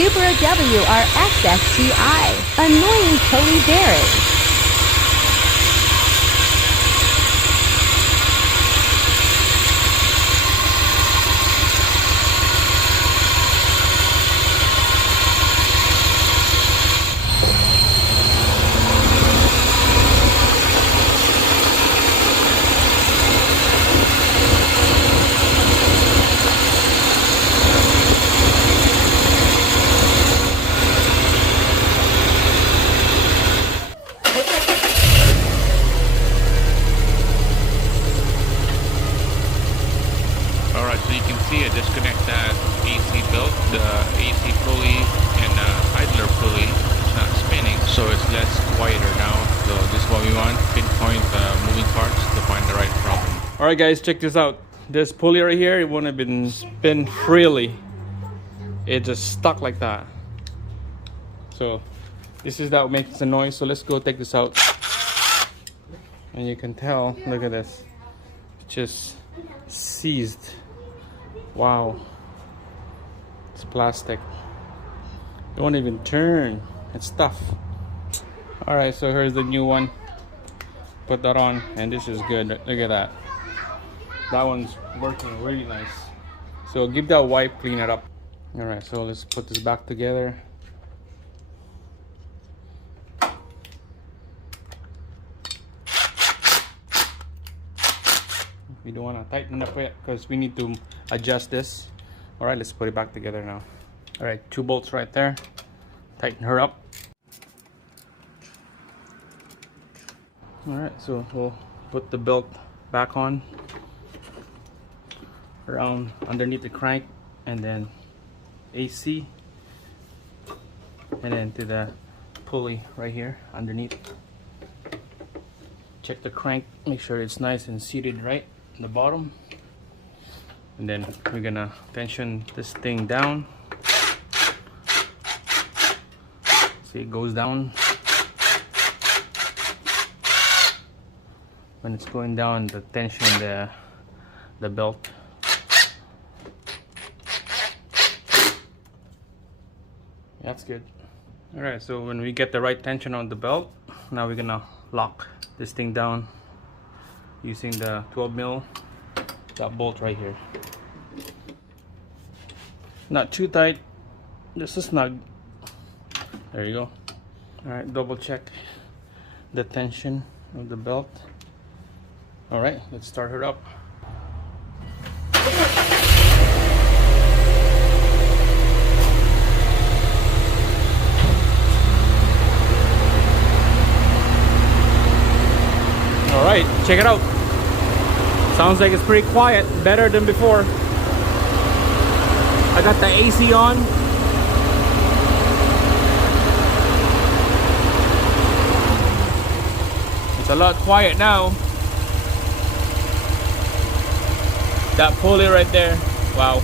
Subaru WRX Di. Annoying Pulley bearings. Alright, so you can see I disconnect that AC belt, the AC pulley and idler pulley. It's not spinning, so it's less quieter now. So this is what we want, pinpoint moving parts to find the right problem. Alright guys, check this out. This pulley right here, it wouldn't have been spin freely. It just stuck like that. So this is that makes the noise. So let's go take this out. And you can tell, look at this. It's just seized. Wow. It's plastic. It won't even turn. It's tough. Alright, so here's the new one. Put that on and this is good. Look at that. That one's working really nice. So give that a wipe, clean it up. Alright, so let's put this back together. We don't want to tighten up it because we need to adjust this. Alright, let's put it back together now. Alright, 2 bolts right there. Tighten her up. Alright, so we'll put the belt back on around underneath the crank, and then AC, and then to the pulley right here underneath. Check the crank, make sure it's nice and seated right in the bottom, and then we're gonna tension this thing down. See, it goes down. When it's going down, the tension the belt. That's good. Alright, so when we get the right tension on the belt, now we're gonna lock this thing down using the 12mm, that bolt right here. Not too tight, just a snug. There you go. Alright, double check the tension of the belt. Alright, let's start her up. Alright, check it out. Sounds like it's pretty quiet, better than before. I got the AC on. It's a lot quiet now. That pulley right there, wow.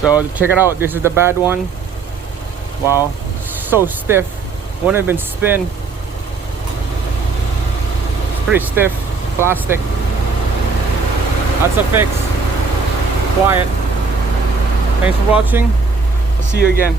So check it out, this is the bad one. Wow, so stiff, won't even spin. It's pretty stiff, plastic. That's a fix. Quiet. Thanks for watching. I'll see you again.